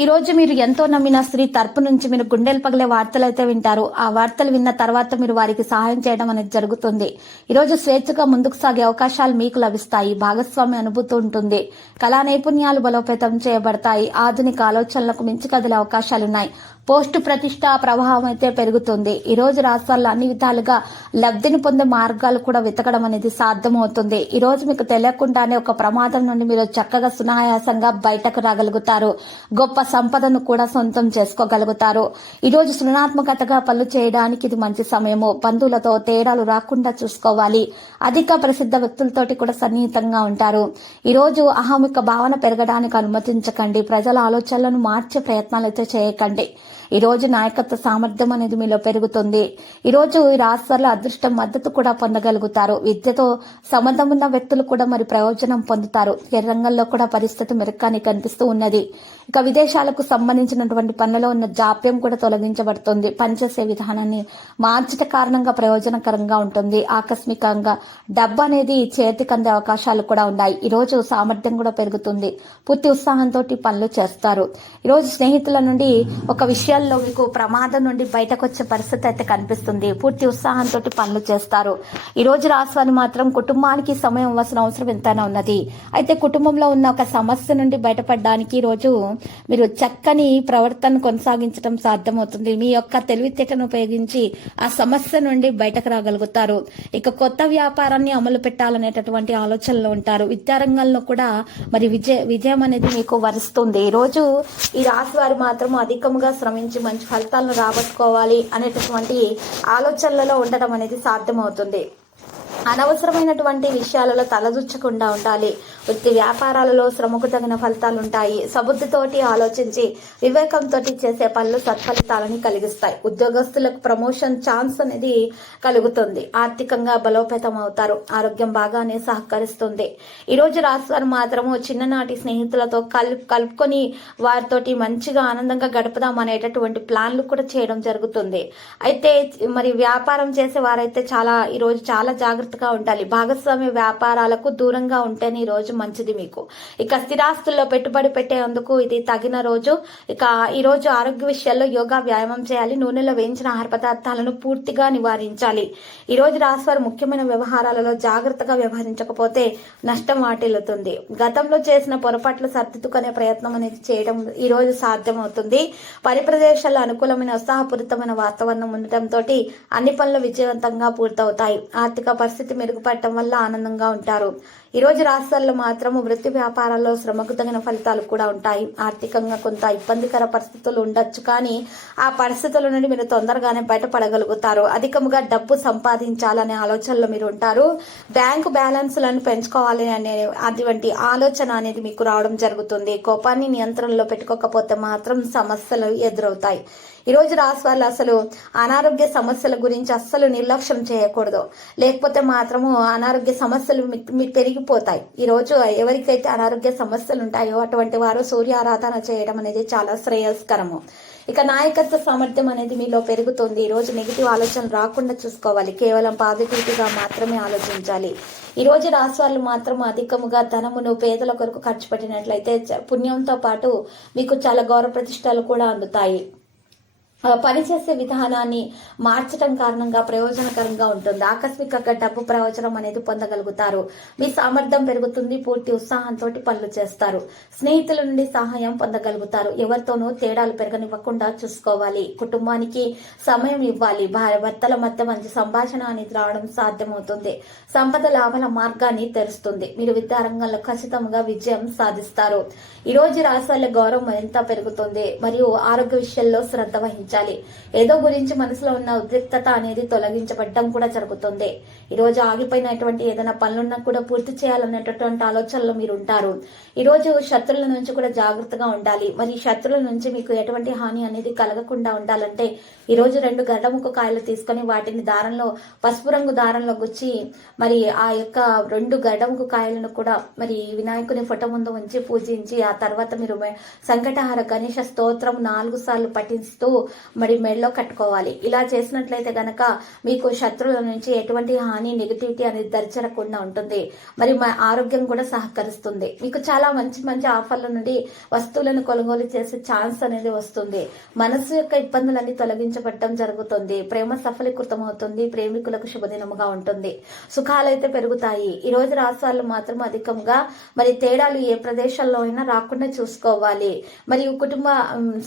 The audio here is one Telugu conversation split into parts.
ఈ రోజు మీరు ఎంతో నమ్మిన స్త్రీ తరపు నుంచి మీరు గుండెలు పగిలే వార్తలు అయితే వింటారు. ఆ వార్తలు విన్న తర్వాత మీరు వారికి సహాయం చేయడం అనేది జరుగుతుంది. ఈ రోజు స్వేచ్ఛగా ముందుకు సాగే అవకాశాలు మీకు లభిస్తాయి. భాగస్వామి అనుభూతి ఉంటుంది. కళా నైపుణ్యాలు బలోపేతం చేయబడతాయి. ఆధునిక ఆలోచనలకు మించి కదిలే అవకాశాలున్నాయి. పోస్టు ప్రతిష్ట ప్రభావం అయితే పెరుగుతుంది. ఈ రోజు రాష్ట్రాల్లో అన్ని విధాలుగా లబ్ధిని పొందే మార్గాలు కూడా వెతకడం అనేది సాధ్యమవుతుంది. ఈ రోజు మీకు తెలియకుండానే ఒక ప్రమాదం నుండి మీరు చక్కగా సునాయాసంగా బయటకు రాగలుగుతారు. గొప్ప సంపదను కూడా సొంతం చేసుకోగలుగుతారు. ఈ రోజు సృణాత్మకతగా పనులు చేయడానికి ఇది మంచి సమయము. బంధువులతో తేడాలు రాకుండా చూసుకోవాలి. అధిక ప్రసిద్ధ వ్యక్తులతోటి కూడా సన్నిహితంగా ఉంటారు. ఈ రోజు అహమిక భావన పెరగడానికి అనుమతించకండి. ప్రజల ఆలోచనలను మార్చే ప్రయత్నాలు అయితే చేయకండి. ఈరోజు నాయకత్వ సామర్థ్యం అనేది మీలో పెరుగుతుంది. ఈరోజు ఈ రాష్ట్రాల్లో అదృష్టం మద్దతు కూడా పొందగలుగుతారు. విద్యతో సంబంధం ఉన్న వ్యక్తులు కూడా మరి ప్రయోజనం పొందుతారు. ఈ రంగంలో కూడా పరిస్థితి మెరుగ్గానే కనిపిస్తూ ఉన్నది. ఇక విదేశాలకు సంబంధించినటువంటి పనులలో ఉన్న జాప్యం కూడా తొలగించబడుతుంది. పనిచేసే విధానాన్ని మార్చట కారణంగా ప్రయోజనకరంగా ఉంటుంది. ఆకస్మికంగా డబ్బు అనేది చేతికి అందే అవకాశాలు కూడా ఉన్నాయి. ఈరోజు సామర్థ్యం కూడా పెరుగుతుంది. పూర్తి ఉత్సాహంతో పనులు చేస్తారు. ఈరోజు స్నేహితుల నుండి ఒక విషయాల్లో మీకు ప్రమాదం నుండి బయటకు వచ్చే పరిస్థితి అయితే కనిపిస్తుంది. పూర్తి ఉత్సాహంతో పనులు చేస్తారు. ఈ రోజు రాశివారు మాత్రం కుటుంబానికి సమయం ఇవ్వాల్సిన అవసరం ఎంతైనా ఉన్నది. అయితే కుటుంబంలో ఉన్న ఒక సమస్య నుండి బయటపడడానికి రోజు మీరు చక్కని ప్రవర్తన కొనసాగించడం సాధ్యమవుతుంది. మీ యొక్క తెలివితేటను ఉపయోగించి ఆ సమస్య నుండి బయటకు రాగలుగుతారు. ఇక కొత్త వ్యాపారాన్ని అమలు పెట్టాలనేటటువంటి ఆలోచనలో ఉంటారు. విద్యారంగంలో కూడా మరి విజయ విజయం అనేది మీకు వరిస్తుంది. ఈ రోజు ఈ రాశి వారు మాత్రం అధికంగా శ్రమించారు నుంచి మంచి ఫలితాలను రాబట్టుకోవాలి అనేటటువంటి ఆలోచనలలో ఉండడం అనేది సాధ్యమవుతుంది. అనవసరమైనటువంటి విషయాలలో తలదూర్చకుండా ఉండాలి. వృత్తి వ్యాపారాలలో శ్రమకు తగిన ఫలితాలు ఉంటాయి సబుద్ధితోటి ఆలోచించి వివేకంతో చేసే పనులు సత్ఫలితాలని కలిగిస్తాయి. ఉద్యోగస్తులకు ప్రమోషన్ ఛాన్స్ అనేది కలుగుతుంది. ఆర్థికంగా బలోపేతం అవుతారు ఆరోగ్యం బాగానే సహకరిస్తుంది. ఈ రోజు రాశివారు మాత్రము చిన్ననాటి స్నేహితులతో కలు కలుపుకొని వారితోటి మంచిగా ఆనందంగా గడపదాం అనేటటువంటి ప్లాన్లు కూడా చేయడం జరుగుతుంది. అయితే మరి వ్యాపారం చేసే వారైతే చాలా ఈరోజు చాలా జాగ్రత్తగా ఉండాలి. భాగస్వామ్య వ్యాపారాలకు దూరంగా ఉంటేనే ఈ రోజు మంచిది మీకు. ఇక స్థిరాస్తుల్లో పెట్టుబడి పెట్టేందుకు ఇది తగిన రోజు. ఇక ఈ రోజు ఆరోగ్య విషయాల్లో యోగా వ్యాయామం చేయాలి. నూనెలో వేయించిన ఆహార పదార్థాలను పూర్తిగా నివారించాలి. ఈ రోజు రాశివారు ముఖ్యమైన వ్యవహారాలలో జాగ్రత్తగా వ్యవహరించకపోతే నష్టం వాటిల్లుతుంది. గతంలో చేసిన పొరపాట్లు సర్దిద్దుకునే ప్రయత్నం అనేది చేయడం ఈ రోజు సాధ్యమవుతుంది. పని ప్రదేశాల్లో అనుకూలమైన ఉత్సాహపూరితమైన వాతావరణం ఉండటంతో అన్ని పనులు విజయవంతంగా పూర్తవుతాయి. ఆర్థిక పరిస్థితి మెరుగుపడటం వల్ల ఆనందంగా ఉంటారు. ఈరోజు రాష్ట్రాల్లో మాత్రము వృత్తి వ్యాపారాల్లో శ్రమకు తగిన ఫలితాలు కూడా ఉంటాయి. ఆర్థికంగా కొంత ఇబ్బందికర పరిస్థితులు ఉండొచ్చు కానీ ఆ పరిస్థితుల నుండి మీరు తొందరగానే బయటపడగలుగుతారు. అధికముగా డబ్బు సంపాదించాలనే ఆలోచనలో మీరు ఉంటారు. బ్యాంకు బ్యాలెన్స్లను పెంచుకోవాలి అనే అటువంటి ఆలోచన అనేది మీకు రావడం జరుగుతుంది. కోపాన్ని నియంత్రణలో పెట్టుకోకపోతే మాత్రం సమస్యలు ఎదురవుతాయి. ఈరోజు రాసి వాళ్ళు అసలు అనారోగ్య సమస్యల గురించి అస్సలు నిర్లక్ష్యం చేయకూడదు. లేకపోతే మాత్రము అనారోగ్య సమస్యలు మీ- పెరిగిపోతాయి. ఈరోజు ఎవరికైతే అనారోగ్య సమస్యలు ఉంటాయో అటువంటి వారు సూర్య ఆరాధన చేయడం అనేది చాలా శ్రేయస్కరము. ఇక నాయకత్వ సామర్థ్యం అనేది మీలో పెరుగుతుంది. ఈ రోజు నెగిటివ్ ఆలోచనలు రాకుండా చూసుకోవాలి. కేవలం పాజిటివిటీగా మాత్రమే ఆలోచించాలి. ఈ రోజు వాళ్ళు మాత్రం అధికముగా ధనమును పేదల కొరకు ఖర్చు పెట్టినట్లయితే చ- పుణ్యంతో పాటు మీకు చాలా గౌరవ ప్రతిష్టలు కూడా అందుతాయి. పనిచేసే విధానాన్ని మార్చడం కారణంగా ప్రయోజనకరంగా ఉంటుంది. ఆకస్మికంగా డబ్బు ప్రయోజనం అనేది పొందగలుగుతారు. మీ సామర్థ్యం పెరుగుతుంది పూర్తి ఉత్సాహంతో పనులు చేస్తారు. స్నేహితుల నుండి సహాయం పొందగలుగుతారు. ఎవరితోనూ తేడాలు పెరగనివ్వకుండా చూసుకోవాలి. కుటుంబానికి సమయం ఇవ్వాలి. భార్య భర్తల మధ్య మంచి సంభాషణ అనేది రావడం సాధ్యమవుతుంది. సంపద లాభాల మార్గాన్ని తెరుస్తుంది. మీరు విద్యారంగంలో ఖచ్చితంగా విజయం సాధిస్తారు. ఈ రోజు రాష్ట్రాల గౌరవం మరింత పెరుగుతుంది. మరియు ఆరోగ్య విషయాల్లో శ్రద్ధ వహించారు గమనించాలి ఏదో గురించి మనసులో ఉన్న ఉద్రిక్తత అనేది తొలగించబడటం కూడా జరుగుతుంది. ఈరోజు ఆగిపోయినటువంటి ఏదైనా పనులున్నా కూడా పూర్తి చేయాలనేటటువంటి ఆలోచనలో మీరు ఉంటారు ఈరోజు శత్రుల నుంచి కూడా జాగ్రత్తగా ఉండాలి. మరి శత్రువుల నుంచి మీకు ఎటువంటి హాని అనేది కలగకుండా ఉండాలంటే ఈరోజు రెండు గడ్డముక్క కాయలు తీసుకొని వాటిని దారంలో పసుపు రంగు దారంలో గుచ్చి మరి ఆ యొక్క రెండు గడ్డముకు కాయలను కూడా మరి వినాయకుని ఫోటో ముందు ఉంచి పూజించి ఆ తర్వాత మీరు సంకటహార గణేష స్తోత్రం నాలుగు సార్లు పఠిస్తూ మరి మెడలో కట్టుకోవాలి. ఇలా చేసినట్లయితే గనక మీకు శత్రువుల నుంచి ఎటువంటి హాని నెగిటివిటీ అనేది దరిచరకుండా ఉంటుంది. మరి మా ఆరోగ్యం కూడా సహకరిస్తుంది. మీకు చాలా మంచి మంచి ఆఫర్ల నుండి వస్తువులను కొనుగోలు చేసే ఛాన్స్ అనేది వస్తుంది. మనసు యొక్క ఇబ్బందులన్నీ తొలగించబడటం జరుగుతుంది. ప్రేమ సఫలీకృతం అవుతుంది ప్రేమికులకు శుభదినముగా ఉంటుంది. సుఖాలైతే పెరుగుతాయి. ఈ రోజు రాసాలు మాత్రం అధికంగా మరి తేడాలు ఏ ప్రదేశాల్లో అయినా రాకుండా చూసుకోవాలి. మరియు కుటుంబ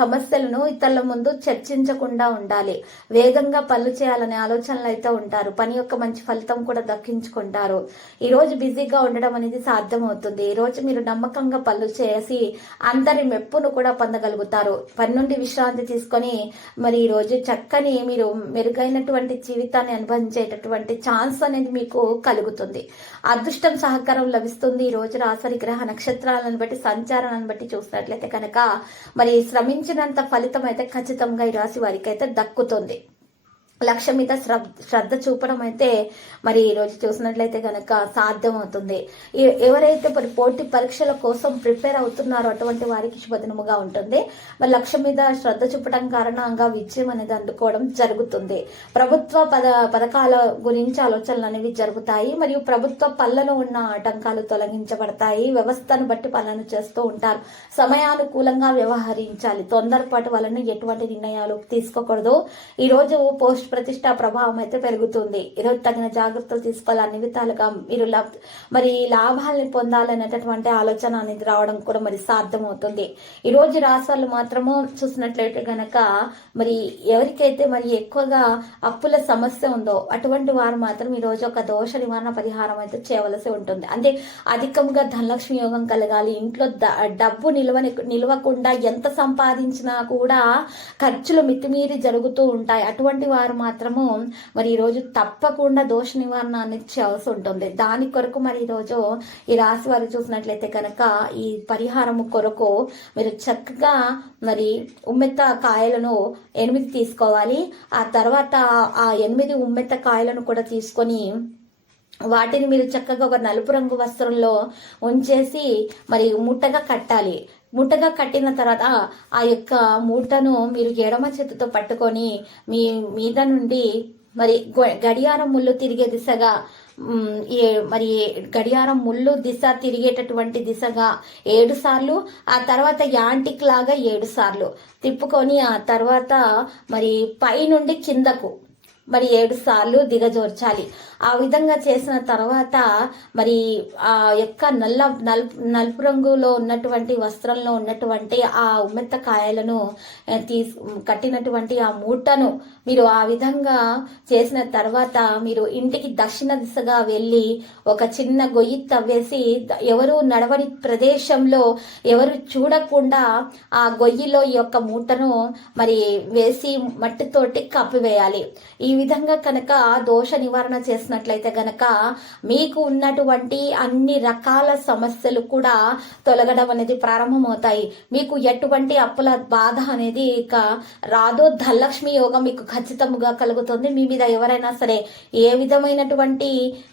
సమస్యలను ఇతరుల ముందు చర్చించకుండా ఉండాలి. వేగంగా పనులు చేయాలనే ఆలోచనలు అయితే ఉంటారు. పని యొక్క మంచి ఫలితం కూడా దక్కించుకుంటారు. ఈ రోజు బిజీగా ఉండడం అనేది సాధ్యమవుతుంది. ఈ రోజు మీరు నమ్మకంగా పనులు చేసి అందరి మెప్పును కూడా పొందగలుగుతారు. పని నుండి విశ్రాంతి తీసుకొని మరి ఈ రోజు చక్కని మీరు మెరుగైనటువంటి జీవితాన్ని అనుభవించేటటువంటి ఛాన్స్ అనేది మీకు కలుగుతుంది. అదృష్టం సహకారం లభిస్తుంది. ఈ రోజు రాసరి గ్రహ నక్షత్రాలను బట్టి సంచారాలను బట్టి చూసినట్లయితే కనుక మరి శ్రమించినంత ఫలితం అయితే ఖచ్చితంగా రాశి వారికి అయితే దక్కుతుంది. లక్ష్యం మీద శ్రద్ధ శ్రద్ధ చూపడం అయితే మరి ఈరోజు చూసినట్లయితే కనుక సాధ్యమవుతుంది. అవుతుంది ఎవరైతే మరి పోటీ పరీక్షల కోసం ప్రిపేర్ అవుతున్నారో అటువంటి వారికి శుభదినముగా ఉంటుంది. మరి లక్ష్యం మీద శ్రద్ధ చూపడం కారణంగా విజయం అనేది అందుకోవడం జరుగుతుంది. ప్రభుత్వ పద పథకాల గురించి ఆలోచనలు అనేవి జరుగుతాయి. మరియు ప్రభుత్వ పనులలో ఉన్న ఆటంకాలు తొలగించబడతాయి. వ్యవస్థను బట్టి పనులను చేస్తూ ఉంటారు. సమయానుకూలంగా వ్యవహరించాలి. తొందరపాటు వలన ఎటువంటి నిర్ణయాలు తీసుకోకూడదు. ఈ రోజు పోస్ట్ ప్రతిష్ట ప్రభావం అయితే పెరుగుతుంది. ఈ రోజు తగిన జాగ్రత్తలు తీసుకోవాలి? అన్ని విధాలుగా మీరు మరి లాభాలని పొందాలనేటటువంటి ఆలోచన అనేది రావడం కూడా మరి సాధ్యమవుతుంది. ఈ రోజు రాష్ట్రాలు మాత్రము చూసినట్లయితే గనక మరి ఎవరికైతే మరి ఎక్కువగా అప్పుల సమస్య ఉందో అటువంటి వారు మాత్రం ఈ రోజు ఒక దోష నివారణ పరిహారం అయితే చేయవలసి ఉంటుంది. అంటే అధికంగా ధనలక్ష్మి యోగం కలగాలి. ఇంట్లో డబ్బు నిల్వ నిల్వకుండా ఎంత సంపాదించినా కూడా ఖర్చులు మితిమీరి జరుగుతూ ఉంటాయి. అటువంటి వారు మాత్రము మరి ఈ రోజు తప్పకుండా దోష నివారణ అనేది చేయాల్సి ఉంటుంది. దాని కొరకు మరి ఈ రోజు ఈ రాశి వారు చూసినట్లయితే కనుక ఈ పరిహారము కొరకు మీరు చక్కగా మరి ఉమ్మెత్త కాయలను ఎనిమిది తీసుకోవాలి. ఆ తర్వాత ఆ ఎనిమిది ఉమ్మెత్త కాయలను కూడా తీసుకొని వాటిని మీరు చక్కగా ఒక నలుపు రంగు వస్త్రంలో ఉంచేసి మరి మూటగా కట్టాలి. మూటగా కట్టిన తర్వాత ఆ యొక్క మూటను మీరు ఎడమ చేతితో పట్టుకొని మీ మీద నుండి మరి గడియారం ముళ్ళు తిరిగే దిశగా మరి గడియారం ముళ్ళు దిశ తిరిగేటటువంటి దిశగా ఏడు సార్లు ఆ తర్వాత యాంటిక్ లాగా ఏడు సార్లు తిప్పుకొని ఆ తర్వాత మరి పై నుండి కిందకు మరి ఏడు సార్లు దిగజోర్చాలి. ఆ విధంగా చేసిన తర్వాత మరి ఆ యొక్క నల్ల నలుపు నలుపు రంగులో ఉన్నటువంటి వస్త్రంలో ఉన్నటువంటి ఆ ఉమ్మెత్త కాయలను తీసు కట్టినటువంటి ఆ మూటను మీరు ఆ విధంగా చేసిన తర్వాత మీరు ఇంటికి దక్షిణ దిశగా వెళ్ళి ఒక చిన్న గొయ్యి తవ్వేసి ఎవరు నడవని ప్రదేశంలో ఎవరు చూడకుండా ఆ గొయ్యిలో ఈ యొక్క మూటను మరి వేసి మట్టితోటి కప్పివేయాలి. ఈ విధంగా కనుక దోష నివారణ చేసినట్లయితే గనక మీకు ఉన్నటువంటి అన్ని రకాల సమస్యలు కూడా తొలగడం అనేది ప్రారంభమవుతాయి. మీకు ఎటువంటి అప్పుల బాధ అనేది ఇక రాదో. ధనలక్ష్మి యోగం మీకు ఖచ్చితంగా కలుగుతుంది. మీ మీద ఎవరైనా సరే ఏ విధమైనటువంటి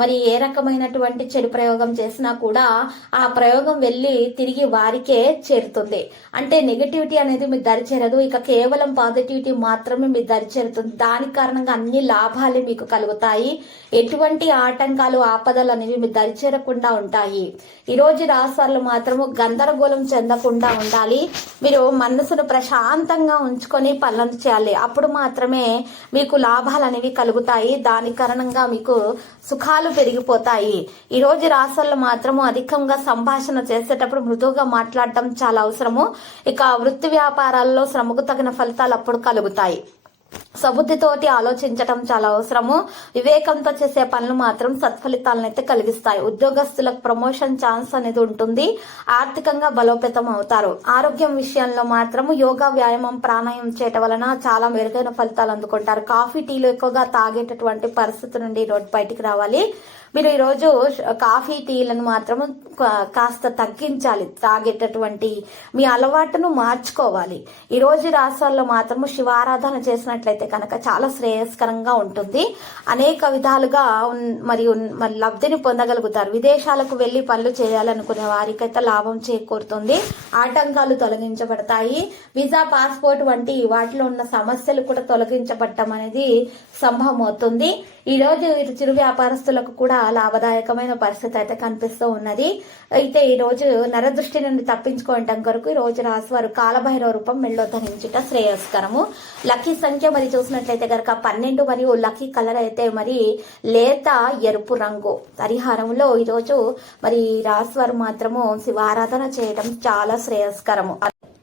మరి ఏ రకమైనటువంటి చెడు ప్రయోగం చేసినా కూడా ఆ ప్రయోగం వెళ్ళి తిరిగి వారికే చేరుతుంది. అంటే నెగటివిటీ అనేది మీకు దరిచేరదు ఇక కేవలం పాజిటివిటీ మాత్రమే మీకు దరి చేరుతుంది. దాని కారణంగా అన్ని లాభాలు మీకు కలుగుతాయి. ఎటువంటి ఆటంకాలు ఆపదలు అనేవి మీ దరి చేరకుండా ఉంటాయి. ఈ రోజు రాష్ట్రాలు మాత్రము గందరగోళం చెందకుండా ఉండాలి. మీరు మనసును ప్రశాంతంగా ఉంచుకొని పనులను చేయాలి. అప్పుడు మాత్రమే మీకు లాభాలు అనేవి కలుగుతాయి. దాని కారణంగా మీకు సుఖాలు పెరిగిపోతాయి. ఈ రోజు మాత్రము అధికంగా సంభాషణ చేసేటప్పుడు మృదువుగా మాట్లాడటం చాలా అవసరము. ఇక వృత్తి వ్యాపారాల్లో శ్రమకు తగిన ఫలితాలు అప్పుడు కలుగుతాయి. సబుద్ధితోటి ఆలోచించటం చాలా అవసరము. వివేకంతో చేసే పనులు మాత్రం సత్ఫలితాలను అయితే కలిగిస్తాయి. ఉద్యోగస్తులకు ప్రమోషన్ ఛాన్స్ అనేది ఉంటుంది. ఆర్థికంగా బలోపేతం అవుతారు. ఆరోగ్యం విషయంలో మాత్రం యోగా వ్యాయామం ప్రాణాయామం చేయటం వలన చాలా మెరుగైన ఫలితాలు అందుకుంటారు. కాఫీ టీలు ఎక్కువగా తాగేటటువంటి పరిస్థితి నుండి రోడ్డు బయటికి రావాలి. మీరు ఈరోజు కాఫీ టీలను మాత్రం కా- కాస్త తగ్గించాలి. తాగేటటువంటి మీ అలవాటును మార్చుకోవాలి. ఈ రోజు రాష్ట్రాల్లో మాత్రము శివారాధన చేసినట్లయితే కనుక చాలా శ్రేయస్కరంగా ఉంటుంది. అనేక విధాలుగా మరియు మరి లబ్ధిని పొందగలుగుతారు. విదేశాలకు వెళ్ళి పనులు చేయాలనుకునే వారికైతే లాభం చేకూరుతుంది. ఆటంకాలు తొలగించబడతాయి. వీసా పాస్పోర్ట్ వంటి వాటిలో ఉన్న సమస్యలు కూడా తొలగించబడటం అనేది సంభవం అవుతుంది ఈ రోజు ఇది చిరు వ్యాపారస్తులకు కూడా లాభదాయకమైన పరిస్థితి అయితే కనిపిస్తూ ఉన్నది. అయితే ఈ రోజు నరదృష్టి నుండి తప్పించుకోవటం కొరకు ఈ రోజు రాశివారు కాలభైరవ రూపం మెళ్ళో ధరించుట శ్రేయస్కరము. లక్కీ సంఖ్య మరి చూసినట్లయితే కనుక పన్నెండు మరియు లక్కీ కలర్ అయితే మరి లేత ఎరుపు రంగు పరిహారంలో ఈరోజు మరి రాశివారు మాత్రము శివారాధన చేయడం చాలా శ్రేయస్కరము.